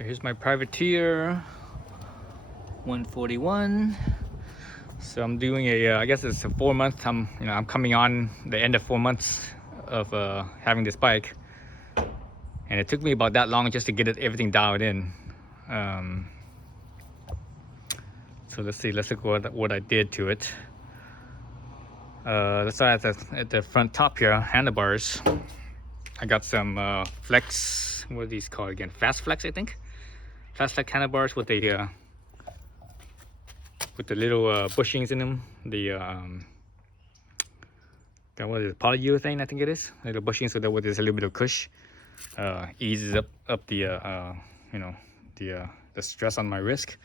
So here's my Privateer141. So I'm doing a, I guess it's a 4 month. I'm coming on the end of 4 months of having this bike, and it took me about that long just to get everything dialed in. So let's see. Let's look what I did to it. Let's start at the front top here, handlebars. I got some flex. What are these called again? Fast flex, I think. Fast flex handlebars with the little bushings in them. The what is it, polyurethane, I think it is. Little bushings, so that there's a little bit of cush. Eases up the the stress on my wrist.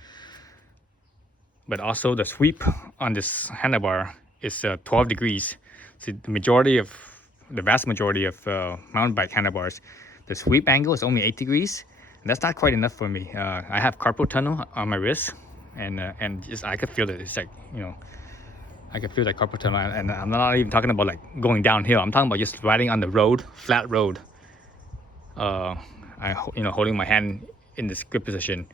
But also the sweep on this handlebar is 12 degrees. So the vast majority of mountain bike handlebars, the sweep angle is only 8 degrees. And that's not quite enough for me. I have carpal tunnel on my wrist, and just I could feel it. It's like, I can feel that carpal tunnel, and I'm not even talking about like going downhill. I'm talking about just riding on the road, flat road. Holding my hand in this grip position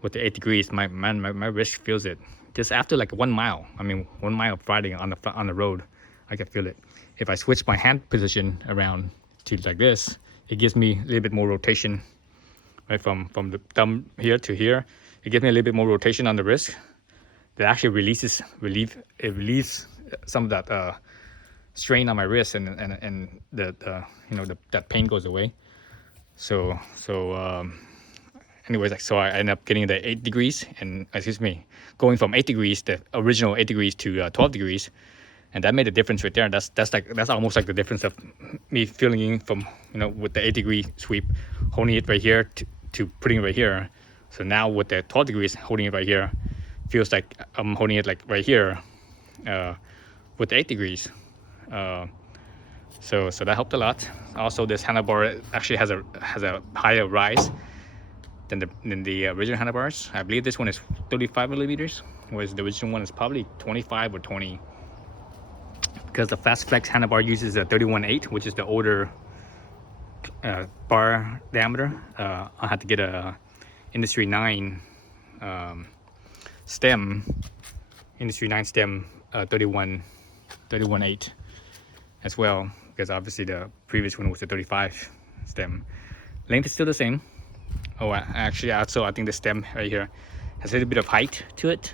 with the 8 degrees, my wrist feels it. Just after like 1 mile, 1 mile of riding on the road, I can feel it. If I switch my hand position around to like this, it gives me a little bit more rotation, right, from the thumb here to here. It gives me a little bit more rotation on the wrist. That actually relieves some of that strain on my wrist, and that pain goes away. So anyways, so I end up getting the 8 degrees, and going from 8 degrees, the original 8 degrees to 12 degrees, and that made a difference right there. That's almost like the difference of me feeling from with the 8 degree sweep, holding it right here to putting it right here. So now with the 12 degrees, holding it right here, feels like I'm holding it like right here with the 8 degrees. So that helped a lot. Also, this handlebar actually has a higher rise than the original handlebars. I believe this one is 35 millimeters, whereas the original one is probably 25 or 20. Because the Fast Flex handlebar uses a 31/8, which is the older bar diameter. I had to get a Industry 9 stem, Industry 9 stem 31/8 as well, because obviously the previous one was a 35 stem. Length is still the same. Actually, also I think the stem right here has a little bit of height to it.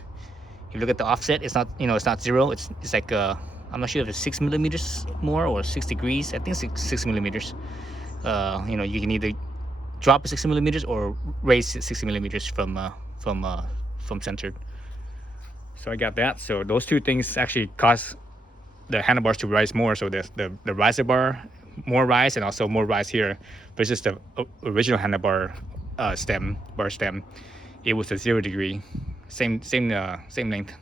If you look at the offset, it's not zero. It's like I'm not sure if it's 6 millimeters more or 6 degrees. I think it's 6 millimeters. You can either drop 6 millimeters or raise 6 millimeters from centered. So I got that. So those two things actually cause the handlebars to rise more. So the riser bar, more rise, and also more rise here versus the original handlebar bar stem. It was a 0 degree, same length.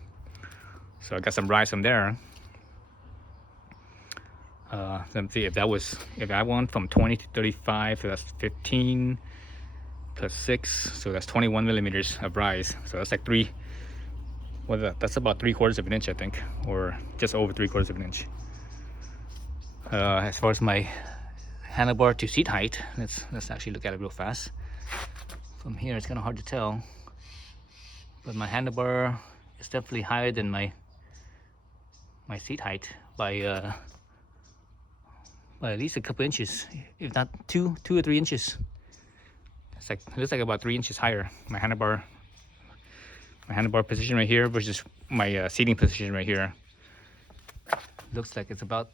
So I got some rise from there. Let's see if I went from 20 to 35, so that's 15 plus 6, so that's 21 millimeters of rise. So that's like that's about 3/4 of an inch, I think, or just over 3/4 of an inch. As far as my handlebar to seat height, let's actually look at it real fast. From here, it's kind of hard to tell, but my handlebar is definitely higher than my seat height by at least a couple inches, if not two or 3 inches. It looks like about 3 inches higher. My handlebar position right here versus my seating position right here. Looks like it's about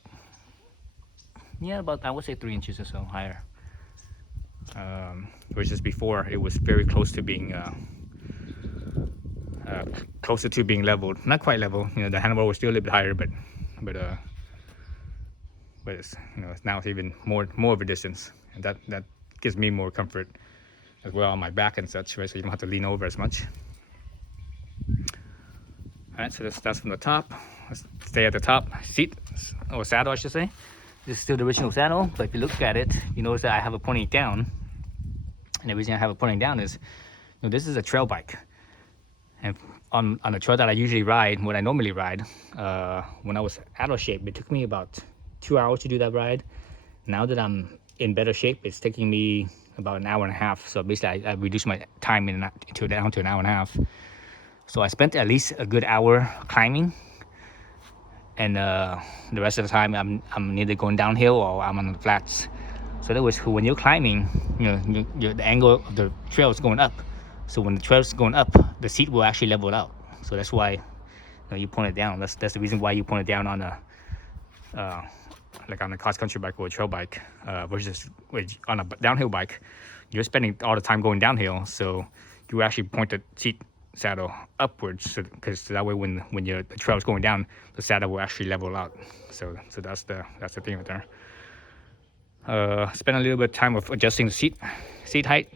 I would say 3 inches or so higher. Versus before, it was very close to being closer to being leveled. Not quite level. The handlebar was still a little bit higher, but it's now it's even more of a distance, and that gives me more comfort as well on my back and such, right? So you don't have to lean over as much. All right, so that's from the top. Let's stay at the top. Seat, or saddle, I should say. This is still the original saddle, but if you look at it, you notice that I have it pointing down. And the reason I have it pointing down is, this is a trail bike. And on the trail that I usually ride, what I normally ride, when I was out of shape, it took me about 2 hours to do that ride. Now that I'm in better shape, it's taking me about an hour and a half. So basically, I reduced my time down to an hour and a half. So I spent at least a good hour climbing, and the rest of the time I'm either going downhill or I'm on the flats. So that was when you're climbing, the angle of the trail is going up. So when the trail is going up, the seat will actually level out. So that's why you point it down. That's the reason why you point it down on a like on a cross country bike or a trail bike versus on a downhill bike. You're spending all the time going downhill, so you actually point the seat saddle upwards, because that way when the trail is going down, the saddle will actually level out. So that's the thing right there. Spend a little bit of time of adjusting the seat height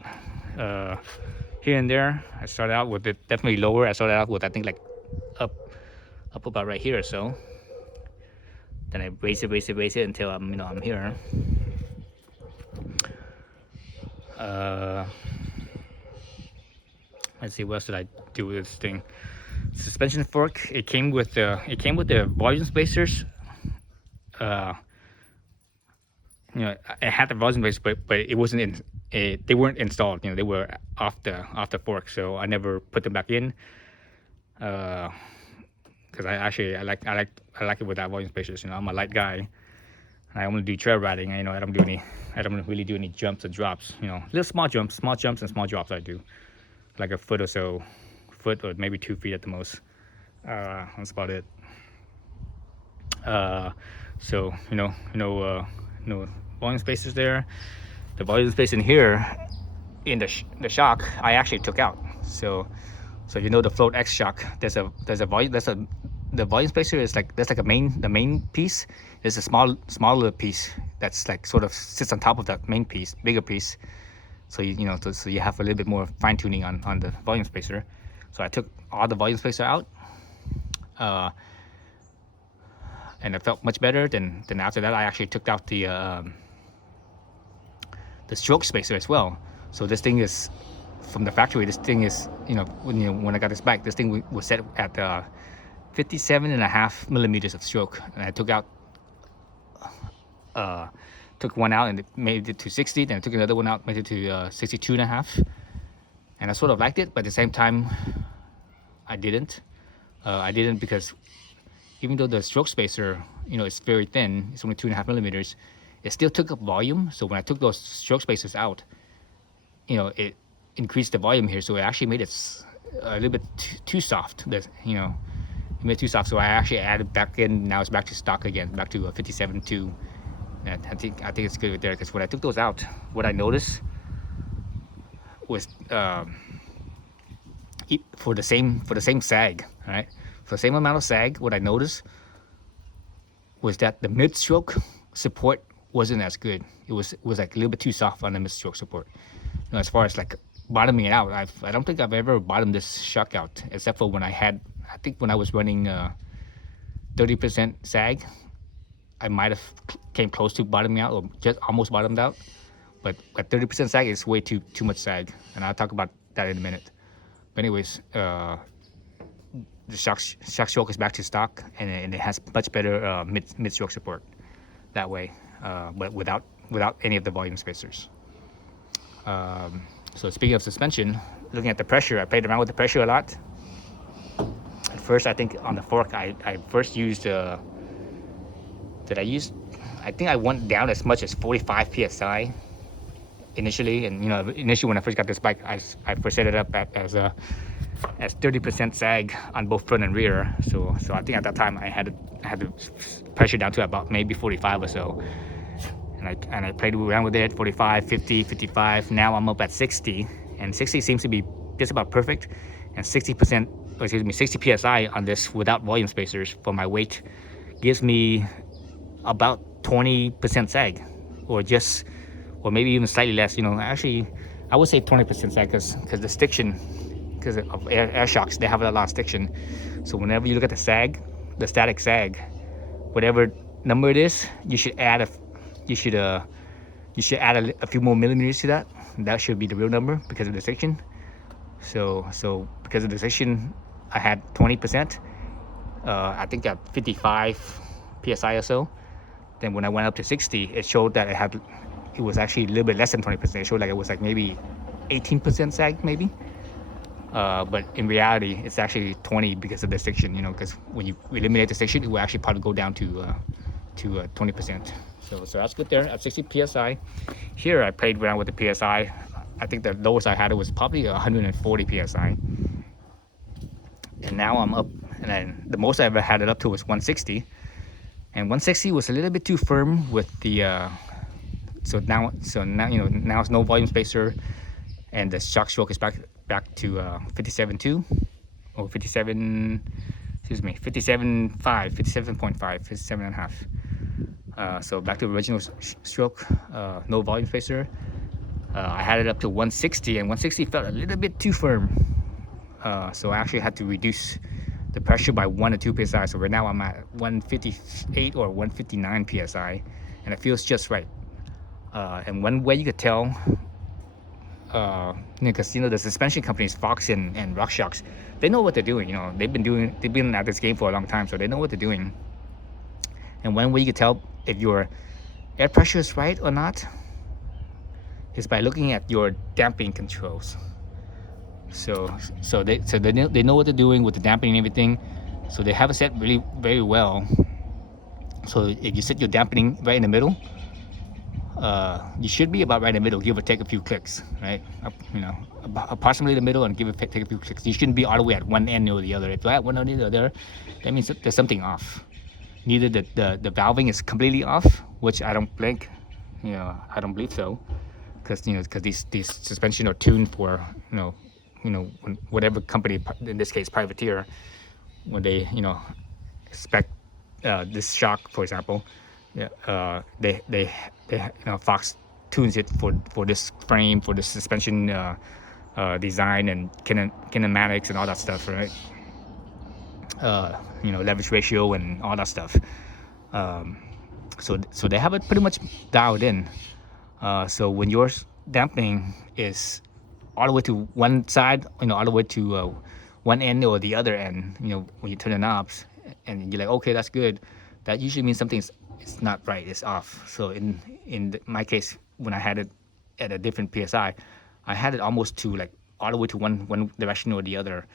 here and there. I started out with it definitely lower. I started out with, I think, like up about right here or so. Then I raise it until I'm here. Let's see, what else did I do with this thing? Suspension fork. It came with the volume spacers. It had the volume spacers, but it wasn't they weren't installed. They were off the fork, so I never put them back in. Because I like it without volume spacers. I'm a light guy. I only do trail riding. I don't really do any jumps or drops. Little small jumps and small drops I do, like a foot or so, or maybe 2 feet at the most. That's about it. So volume spacers there. The volume space in here, in the shock, I actually took out. So the Float X shock, there's a volume. The volume spacer is like the main piece. There's a smaller piece that's like sort of sits on top of that main piece, bigger piece. So so you have a little bit more fine tuning on the volume spacer. So I took all the volume spacer out, and it felt much better. Then after that, I actually took out the stroke spacer as well. So this thing is from the factory. This thing is when I got this bike, this thing was set at 57.5 millimeters of stroke, and I took one out and made it to 60. Then I took another one out, made it to 62.5, and I sort of liked it, but at the same time I didn't because even though the stroke spacer is very thin, it's only 2.5 millimeters, it still took up volume. So when I took those stroke spacers out, it increased the volume here, so it actually made it a little bit too soft. It made it too soft, so I actually added back in. Now it's back to stock again, back to 57.2. And I think it's good right there, because when I took those out, what I noticed was for the same sag, right? For the same amount of sag, what I noticed was that the mid-stroke support wasn't as good. It was like a little bit too soft on the mid-stroke support. As far as like bottoming it out, I don't think I've ever bottomed this shock out, except for when I was running 30% sag. I might have came close to bottoming out, or just almost bottomed out. But at 30% sag, it's way too much sag, and I'll talk about that in a minute. But anyways, the shock stroke is back to stock, and it has much better mid stroke support that way, but without any of the volume spacers. So speaking of suspension, looking at the pressure, I played around with the pressure a lot. At first, I think on the fork, I first used I think I went down as much as 45 psi initially. And initially when I first got this bike, I first set it up as 30% sag on both front and rear. So I think at that time I had the pressure down to about maybe 45 or so. And I played around with it, 45, 50, 55. Now I'm up at 60, and 60 seems to be just about perfect. And 60 psi on this without volume spacers for my weight gives me about 20% sag, or maybe even slightly less. Actually, I would say 20% sag, because the stiction, because of air shocks, they have a lot of stiction. So whenever you look at the sag, the static sag, whatever number it is, you should add a few more millimeters to that. That should be the real number because of the stiction. So because of the stiction, I had 20%. I think at 55 psi or so. Then when I went up to 60, it showed that it had it was actually a little bit less than 20%. It showed like it was like maybe 18% sag maybe. But in reality, it's actually 20 because of the section, you know, because when you eliminate the section, it will actually probably go down to 20%. So that's good there at 60 psi. Here I played around with the psi. I think the lowest I had it was probably 140 psi. And now I'm up, and then the most I ever had it up to was 160. And 160 was a little bit too firm with the so now you know, now it's no volume spacer, and the shock stroke is back to 57.2 or 57, excuse me, 57.5, 57.5, 57 and a half. So back to the original stroke, no volume spacer. I had it up to 160, and 160 felt a little bit too firm. So I actually had to reduce the pressure by 1 or 2 psi. So right now I'm at 158 or 159 psi, and it feels just right. And one way you could tell, because you know the suspension companies, Fox and RockShox, they know what they're doing. You know, they've been at this game for a long time, so they know what they're doing. And one way you could tell if your air pressure is right or not is by looking at your damping controls. So they know what they're doing with the damping and everything. So they have it set really very well. So if you set your dampening right in the middle, you should be about right in the middle, give or take a few clicks, right? You know, approximately the middle, and take a few clicks. You shouldn't be all the way at one end or the other. If you're at one end or the other, that means that there's something off. Neither the valving is completely off, which I don't think, you know, I don't believe so, because these suspension are tuned for whatever company, in this case Privateer, when they spec this shock, for example, they Fox tunes it for this frame, for this suspension design and kinematics and all that stuff, right? Leverage ratio and all that stuff. So they have it pretty much dialed in. So when your dampening is all the way to one side, all the way to one end or the other end, when you turn the knobs and you're like, okay, that's good, that usually means something's not right, it's off. So in my case, when I had it at a different PSI, I had it almost to like all the way to one direction or the other.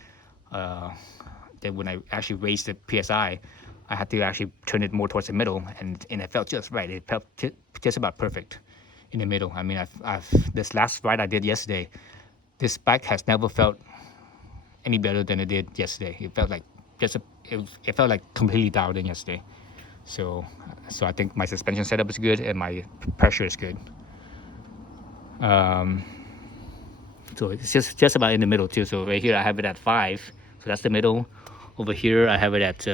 Then when I actually raised the PSI, I had to actually turn it more towards the middle, and it felt just right. It felt just about perfect in the middle. I mean, I've this last ride I did yesterday, this bike has never felt any better than it did yesterday. It felt like it felt like completely dialed in yesterday. So I think my suspension setup is good and my pressure is good. So it's just about in the middle too. So right here I have it at 5, so that's the middle. Over here I have it at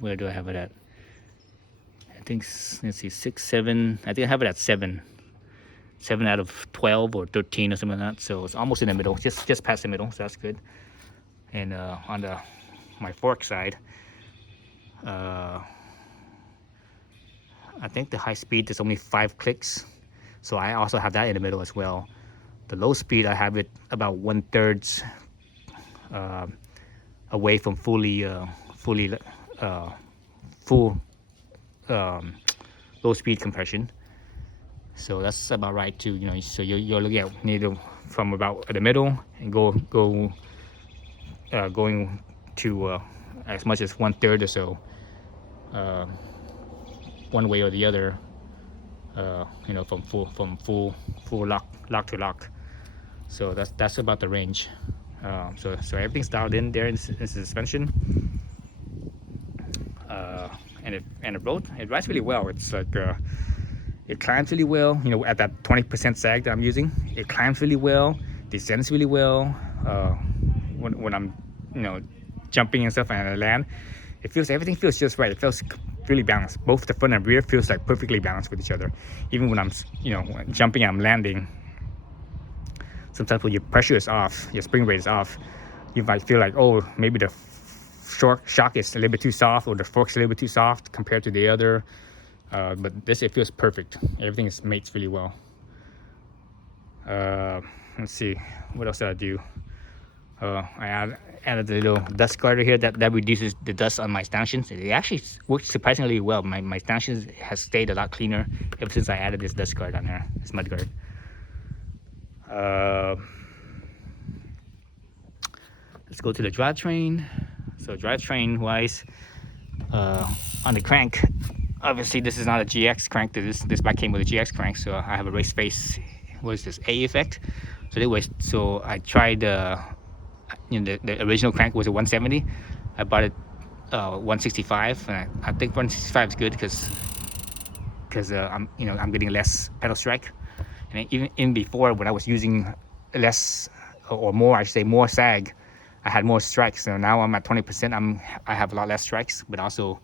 where do I have it at? I think, let's see, 6, 7. I think I have it at 7 out of 12 or 13 or something like that. So it's almost in the middle, just past the middle. So that's good. And on my fork side, I think the high speed is only 5 clicks, so I also have that in the middle as well. The low speed, I have it about 1/3 away from full low speed compression. So that's about right too. So you're looking at from about the middle and going to as much as 1/3 or so, one way or the other, from full lock to lock. So that's about the range. So everything's dialed in there in suspension, and it rides really well. It's like it climbs really well. At that 20% sag that I'm using, it climbs really well, descends really well. When I'm jumping and stuff and I land, everything feels just right. It feels really balanced. Both the front and rear feels like perfectly balanced with each other. Even when I'm jumping and I'm landing, sometimes when your pressure is off, your spring rate is off, you might feel like, oh, maybe the shock is a little bit too soft, or the fork's a little bit too soft compared to the other. But this, it feels perfect. Everything mates really well. Let's see, what else did I do? I added the little dust guarder here that reduces the dust on my stanchions. It actually works surprisingly well. My stanchions has stayed a lot cleaner ever since I added this dust guard on here, this mud guard. Let's go to the drivetrain. So drivetrain wise, on the crank, obviously this is not a GX crank. This bike came with a GX crank, so I have a race face. What is this, A effect? So anyways, so I tried the original crank was a 170. I bought it 165, and I think 165 is good because I'm getting less pedal strike. And even before, when I was using less or more, I should say more sag, I had more strikes. So now I'm at 20%. I have a lot less strikes, but also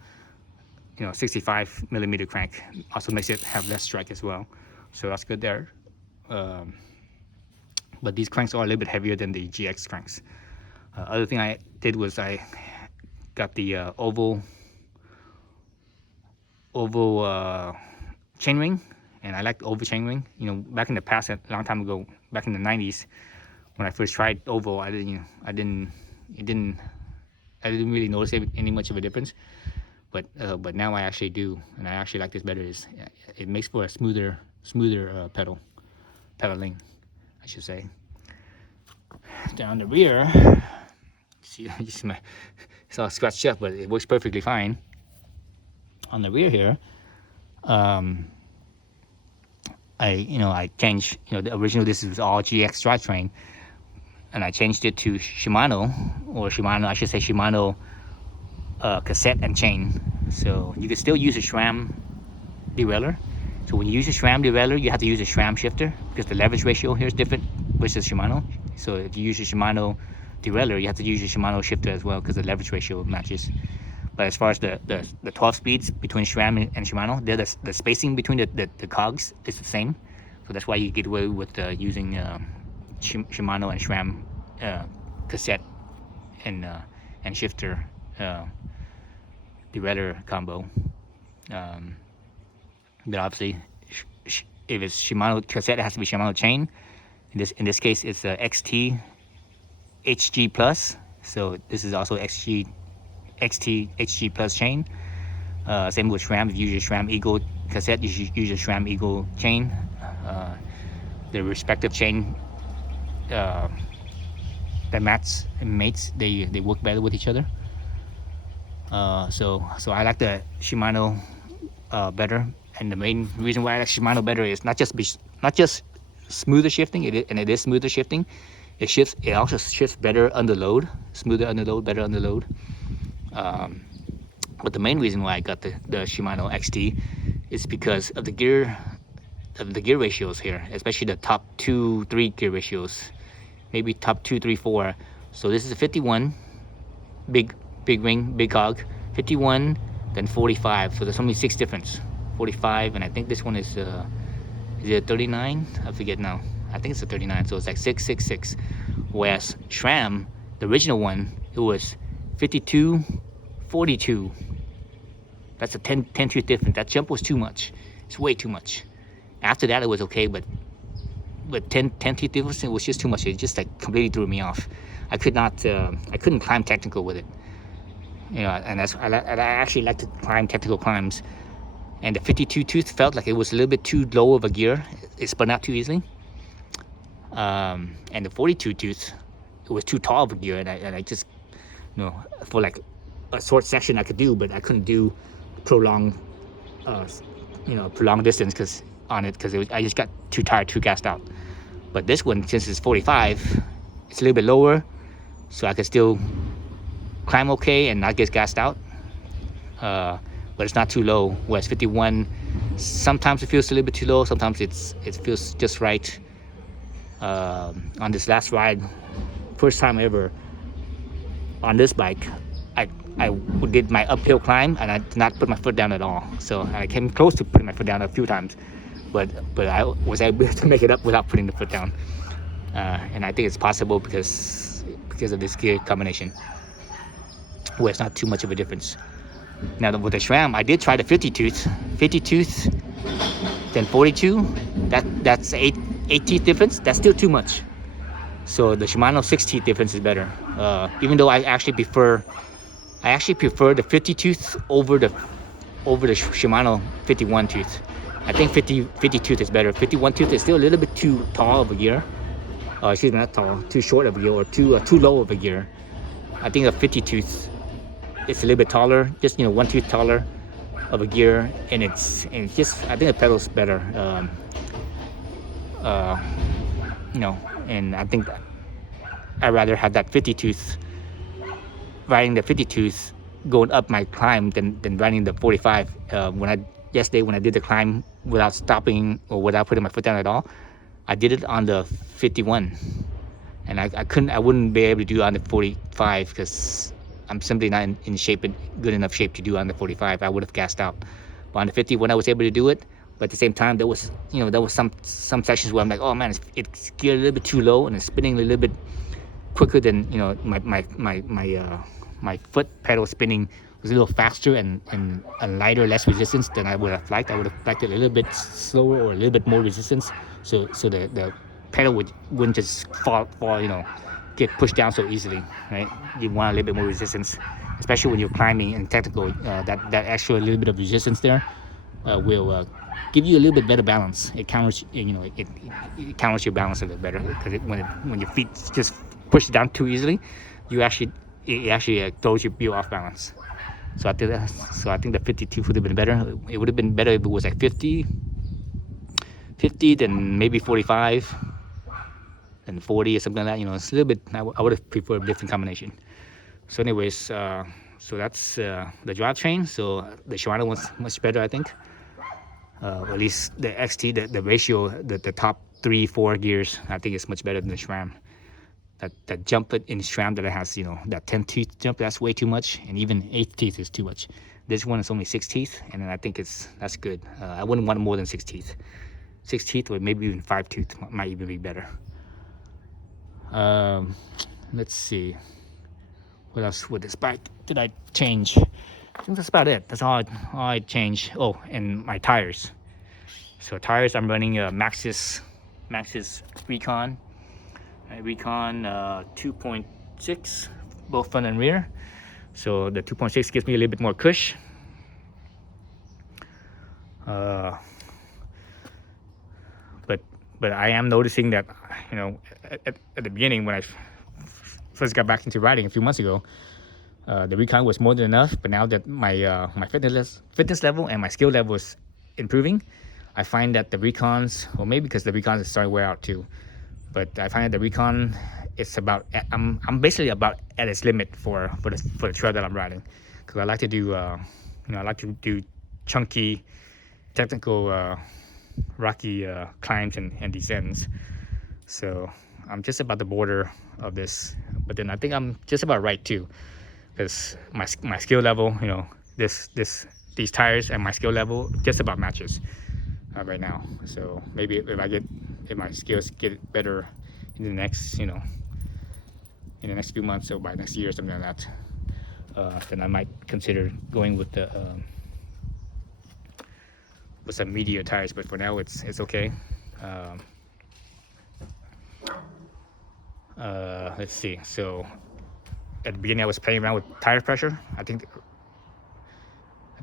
65 millimeter crank also makes it have less strike as well. So that's good there. But these cranks are a little bit heavier than the GX cranks. Other thing I did was I got the oval chainring, and I like the oval chainring. Back in the past, a long time ago, back in the 90s, when I first tried oval, I didn't really notice any much of a difference. But now I actually do, and I actually like this better. It makes for a smoother pedaling, I should say. Down the rear, see, it's all scratched up, but it works perfectly fine. On the rear here, I changed. The original, this was all GX drivetrain, and I changed it to Shimano, I should say Shimano cassette and chain. So you can still use a SRAM derailleur. So when you use a SRAM derailleur, you have to use a SRAM shifter because the leverage ratio here is different versus Shimano. So if you use a Shimano derailleur, you have to use a Shimano shifter as well because the leverage ratio matches. But as far as the 12 speeds between SRAM and Shimano, the spacing between the cogs is the same. So that's why you get away with using Shimano and SRAM cassette and shifter derailleur combo. But obviously, if it's Shimano cassette, it has to be Shimano chain. In this case, it's a XT HG Plus. So this is also XT HG Plus chain. Same with SRAM. If you use a SRAM Eagle cassette, you should use a SRAM Eagle chain. The respective chain that mates, they work better with each other. So I like the Shimano better, and the main reason why I like Shimano better is not just smoother shifting. It is smoother shifting. It also shifts better under load, smoother under load, better under load. But the main reason why I got the Shimano XT is because of the gear ratios here, especially the top 2-3 gear ratios, maybe top 2, 3, 4. So this is a 51 big ring, big cog, 51, then 45. So there's only 6 difference. 45, and I think this one is it a 39? I forget now. I think it's a 39. So it's like 6, 6, 6. Whereas SRAM, the original one, it was 52, 42. That's a 10 tooth difference. That jump was too much. It's way too much. After that, it was okay, but 10 tooth difference, it was just too much. It just like completely threw me off. I couldn't climb technical with it. And I actually like to climb technical climbs. And the 52 tooth felt like it was a little bit too low of a gear. It spun out too easily. And the 42 tooth, it was too tall of a gear, and I just, for like a short section I could do, but I couldn't do prolonged distance because I just got too tired, too gassed out. But this one, since it's 45, it's a little bit lower, so I could still climb okay and not get gassed out. But it's not too low. Whereas 51, sometimes it feels a little bit too low. Sometimes it feels just right. On this last ride, first time ever on this bike, I did my uphill climb and I did not put my foot down at all. So I came close to putting my foot down a few times, but I was able to make it up without putting the foot down. And I think it's possible because of this gear combination, where it's not too much of a difference. Now with the SRAM, I did try the 50 tooth, then 42. That's 8 teeth difference. That's still too much. So the Shimano 6 teeth difference is better. Even though I actually prefer the 50 tooth over the Shimano 51 tooth. I think 50 tooth is better. 51 tooth is still a little bit too tall of a gear. Excuse me, not tall, too short of a gear, or too low of a gear. I think a 50 tooth is a little bit taller, just one tooth taller of a gear, and it's just, I think the pedal's better. And I think I'd rather have that 50 tooth, riding the 50 tooth going up my climb than riding the 45. Yesterday when I did the climb without stopping or without putting my foot down at all, I did it on the 51, and I wouldn't be able to do it on the 45 because I'm simply not in shape, good enough shape to do it on the 45. I would have gassed out. But on the 51 I was able to do it. But at the same time, there was some sections where I'm like, oh man, it's geared a little bit too low and it's spinning a little bit quicker than my foot pedal spinning was a little faster and a lighter, less resistance than I would have liked. I would have liked it a little bit slower or a little bit more resistance, so the pedal wouldn't just fall, get pushed down so easily, right? You want a little bit more resistance, especially when you're climbing and technical. That extra little bit of resistance there will give you a little bit better balance. It counters, it counters your balance a little better, because when your feet just push down too easily, it actually throws you off balance. So I think the 52 would have been better. It would have been better if it was like 50, then maybe 45, and 40 or something like that. It's a little bit. I would have preferred a different combination. So anyways, so that's the drivetrain. So the Shimano was much better, I think. At least the XT, the ratio, the top 3-4 gears, I think is much better than the SRAM. That jump in SRAM that it has, that 10 teeth jump, that's way too much, and even 8 teeth is too much. This one is only 6 teeth, and then I think that's good. I wouldn't want more than 6 teeth. 6 teeth, or maybe even 5 teeth might even be better. Let's see, what else with this bike did I change? I think that's about it. That's all I changed. Oh, and my tires. So tires, I'm running Maxxis Recon. Recon 2.6, both front and rear. So the 2.6 gives me a little bit more cush. But I am noticing that, at the beginning when I first got back into riding a few months ago, the Recon was more than enough. But now that my fitness level and my skill level is improving, I find that the Recons, or maybe because the Recons is starting to wear out too, but I find that the Recon, I'm basically about at its limit for the trail that I'm riding, because I like to do chunky, technical, rocky climbs and descents. So I'm just about the border of this, but then I think I'm just about right too, because my skill level, these tires and my skill level just about matches right now. So maybe if my skills get better in the next few months, or by next year or something like that, then I might consider going with some meteor tires. But for now, it's okay. Let's see. So at the beginning, I was playing around with tire pressure. I think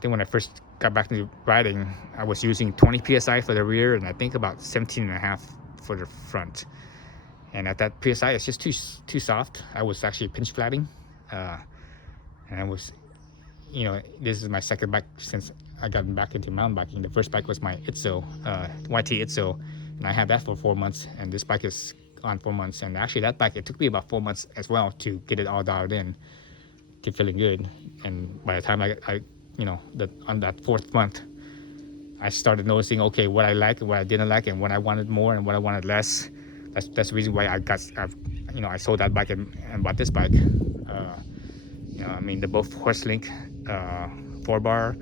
when I first got back into riding, I was using 20 psi for the rear, and I think about 17.5 for the front. And at that psi, it's just too soft. I was actually pinch flatting, and I was, this is my second bike since I got back into mountain biking. The first bike was my Itzo, YT Itzo, and I had that for 4 months, and this bike is on 4 months. And actually that bike, it took me about 4 months as well to get it all dialed in to feeling good. And by the time on that 4th month, I started noticing, okay, what I like and what I didn't like, and what I wanted more and what I wanted less. That's the reason why I sold that bike and bought this bike. They're both horse link, 4-bar.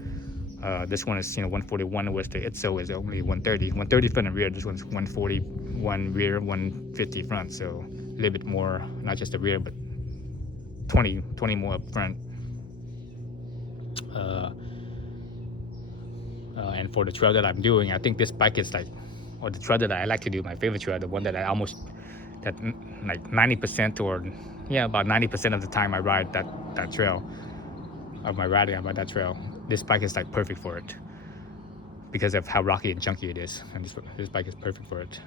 This one is 141, with the Itzo is only 130 front and rear. This one's 141 rear, 150 front. So a little bit more, not just the rear, but 20 more up front. And for the trail that I'm doing, I think this bike is the trail that I like to do, my favorite trail, the one that I almost that like 90% or yeah, about 90% of the time I ride that trail of my riding, I ride that trail. This bike is like perfect for it because of how rocky and chunky it is, and this bike is perfect for it.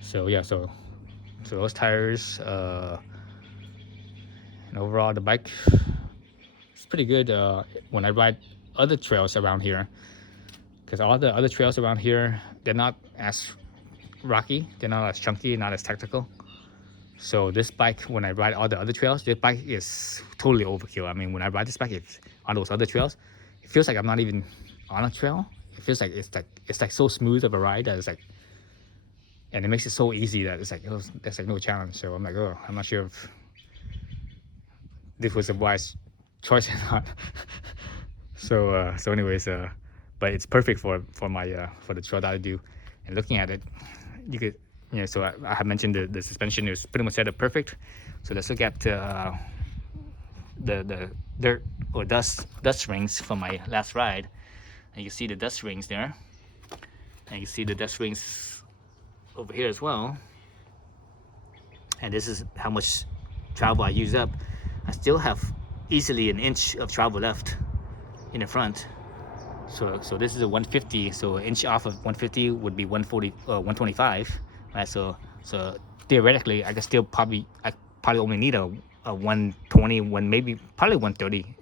So yeah, so those tires, and overall the bike is pretty good when I ride other trails around here, because all the other trails around here, they're not as rocky, they're not as chunky, not as technical. So this bike, when I ride all the other trails, this bike is totally overkill. I mean, when I ride this bike on those other trails, it feels like I'm not even on a trail. It feels like it's like so smooth of a ride that it's like, and it makes it so easy that it's like, oh, there's like no challenge. So I'm like, oh, I'm not sure if this was a wise choice or not. So anyways, but it's perfect for my for the trail that I do. And looking at it, you could, you know, so I have mentioned the suspension is pretty much set up perfect. So let's look at the dirt or dust rings from my last ride. And you can see the dust rings there, and you can see the dust rings over here as well. And this is how much travel I use up. I still have easily an inch of travel left in the front. So this is a 150, so an inch off of 150 would be 140, 125, right? So theoretically, I probably only need a 120, maybe probably 130.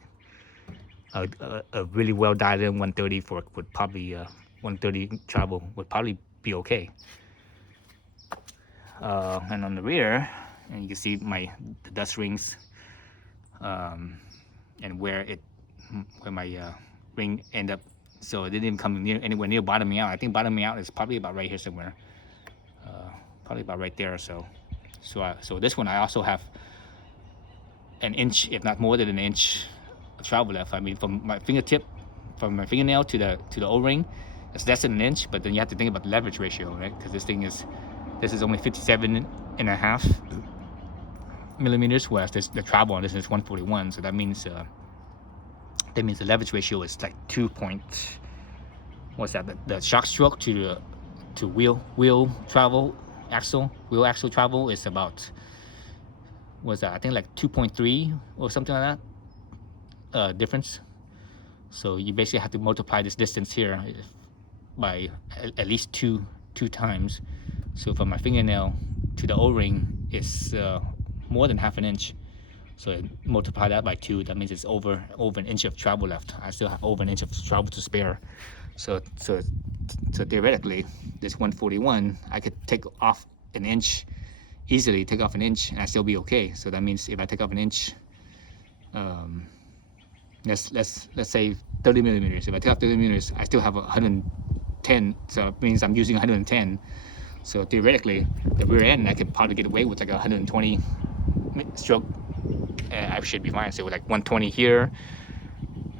A really well dialed in 130 would probably 130 travel would probably be okay. And on the rear, and you can see the dust rings, and where my ring end up. So it didn't even come anywhere near bottoming out. I think bottoming out is probably about right here somewhere, probably about right there. So this one I also have an inch, if not more than an inch, of travel left. I mean, from my fingertip, from my fingernail to the O-ring, it's less than an inch. But then you have to think about the leverage ratio, right? Because this is only 57.5 millimeters, whereas the travel on this is 141. So that means the leverage ratio is like 2 point. What's that? The shock stroke to wheel travel axle travel is about, what's that? I think like 2.3 or something like that difference. So you basically have to multiply this distance here by at least two times. So from my fingernail to the O-ring is more than half an inch. So multiply that by 2. That means it's over an inch of travel left. I still have over an inch of travel to spare. So theoretically, this 141, I could take off an inch easily, and I still be okay. So that means if I take off an inch, let's say 30 millimeters. If I take off 30 millimeters, I still have 110. So it means I'm using 110. So theoretically, the rear end, I could probably get away with like 120 stroke. I should be fine. So like 120 here,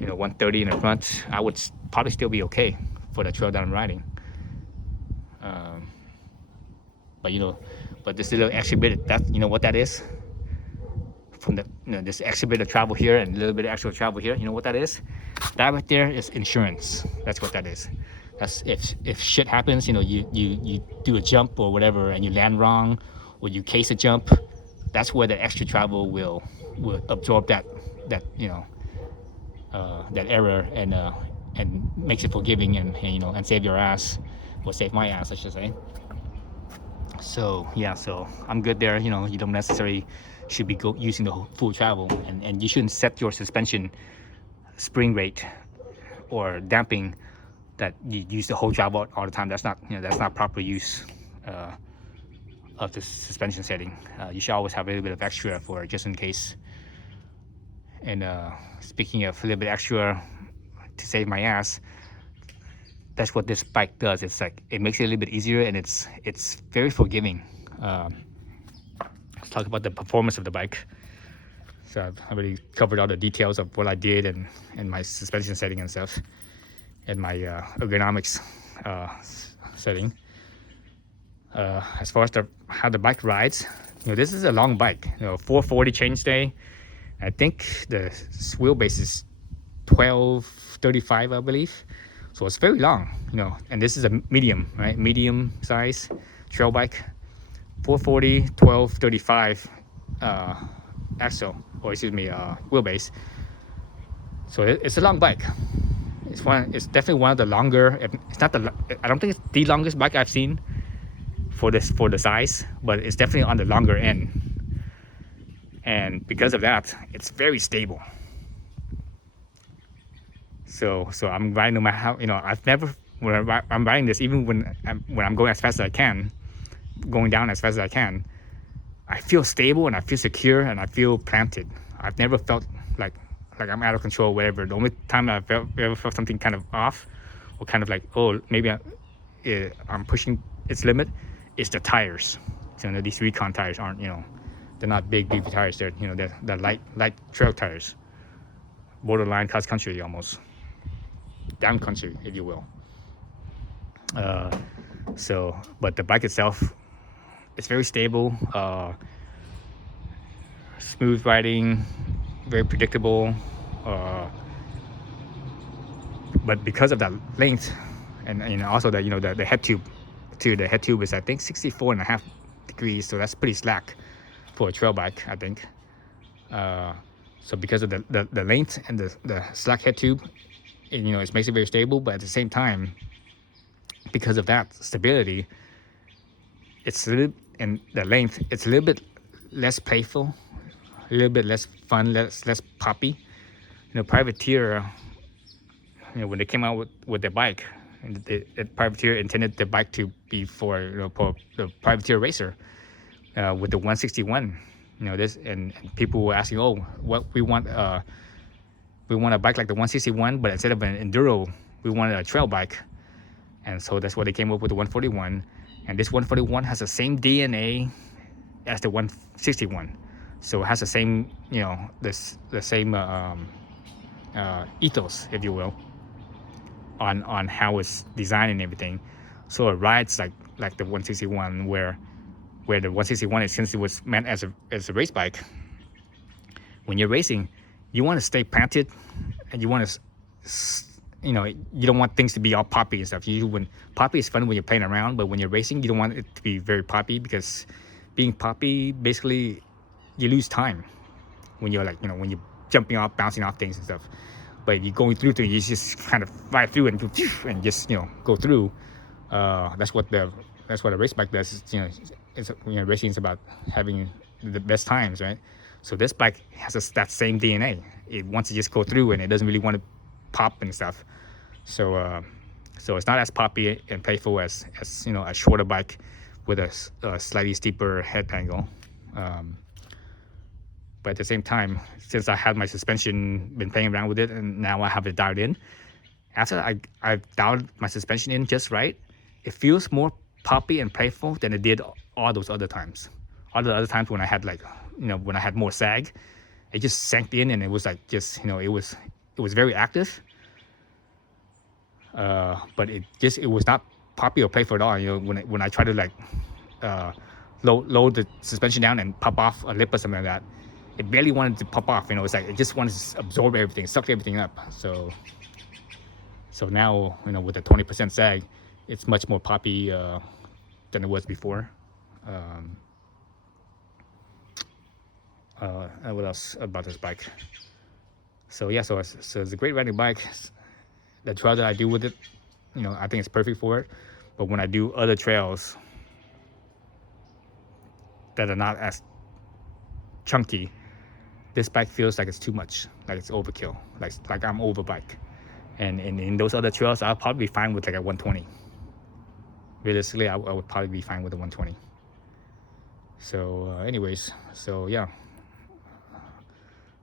130 in the front, I would probably still be okay for the trail that I'm riding. But this little extra bit, what that is? From this extra bit of travel here and a little bit of extra travel here, you know what that is? That right there is insurance. That's what that is. That's if shit happens, you do a jump or whatever and you land wrong, or you case a jump, that's where the extra travel will absorb that error and makes it forgiving and save your ass, or save my ass, I should say. So yeah, so I'm good there. You don't necessarily should be using the full travel, and you shouldn't set your suspension spring rate or damping that you use the whole travel all the time. That's not proper use of the suspension setting. You should always have a little bit of extra for just in case. And speaking of a little bit extra to save my ass, that's what this bike does. It's like it makes it a little bit easier, and it's very forgiving. Let's talk about the performance of the bike. So I've already covered all the details of what I did and my suspension setting and stuff, and my ergonomics setting. As far as how the bike rides, this is a long bike. 440 chainstay. I think the wheelbase is 1235, I believe. So it's very long, you know, and this is a medium, right? Medium size trail bike, 440, 12, 35 axle, or excuse me, wheelbase. So it's a long bike. It's definitely one of the longer. It's not the. I don't think it's the longest bike I've seen for the size, but it's definitely on the longer end. And because of that, it's very stable. So I'm riding no matter how, you know, I've never, when I'm riding this, even when I'm going as fast as I can, going down as fast as I can, I feel stable and I feel secure and I feel planted. I've never felt like I'm out of control or whatever. The only time I've ever felt something kind of off, or kind of like, oh, maybe I'm pushing its limit, is the tires. So, you know, these recon tires aren't, you know, they're not big beefy tires. They're, you know, they're light trail tires, borderline cross country almost, down country, if you will. So, but the bike itself, it's very stable, smooth riding, very predictable. But because of that length, and you know, also that, you know, the head tube, too, the head tube is, I think, 64.5 degrees, so that's pretty slack for a trail bike, I think. So because of the length and the slack head tube, it, you know, it makes it very stable. But at the same time, because of that stability, it's a little, and the length, it's a little bit less playful, a little bit less fun, less poppy. You know, Privateer, you know, when they came out with their bike, and the Privateer intended the bike to be for, you know, for the Privateer racer, with the 161. You know, this, and people were asking, oh, what we want a bike like the 161, but instead of an enduro, we wanted a trail bike. And so that's why they came up with the 141. And this 141 has the same DNA as the 161. So it has the same, you know, the same ethos, if you will, on how it's designed and everything. So it rides like the 161, where the 161 is, since it was meant as a race bike. When you're racing, you want to stay planted, and you want to, you know, you don't want things to be all poppy and stuff. When poppy is fun when you're playing around, but when you're racing, you don't want it to be very poppy, because being poppy, basically, you lose time when you're, like, you know, when you're jumping off, bouncing off things and stuff. But if you're going through things, you just kind of fly through and just, you know, go through. That's what a race bike does. You know, racing is about having the best times, right? So this bike has that same DNA. It wants to just go through, and it doesn't really want to pop and stuff. So it's not as poppy and playful as you know, a shorter bike with a slightly steeper head angle. But at the same time, since I had my suspension, been playing around with it, and now I have it dialed in, after I've dialed my suspension in just right, it feels more poppy and playful than it did all those other times. All the other times when I had, like, you know, when I had more sag, it just sank in, and it was like, just, you know, it was very active. But it was not poppy or playful at all. You know, when I try to, like, load the suspension down and pop off a lip or something like that, it barely wanted to pop off. You know, it's like it just wanted to absorb everything, suck everything up. So now, you know, with the 20% sag, it's much more poppy than it was before. What else about this bike? So yeah, so it's a great riding bike. The trail that I do with it, you know, I think it's perfect for it. But when I do other trails that are not as chunky, this bike feels like it's too much, like it's overkill, like I'm over bike. And in those other trails, I'll probably be fine with like a 120. Realistically, I would probably be fine with a 120. So anyways, so yeah.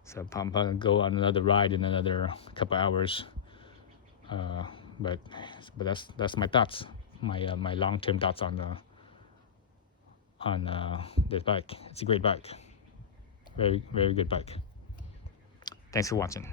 So I'm probably gonna go on another ride in another couple hours. But that's my thoughts, my long-term thoughts on this bike. It's a great bike, very, very good bike. Thanks for watching.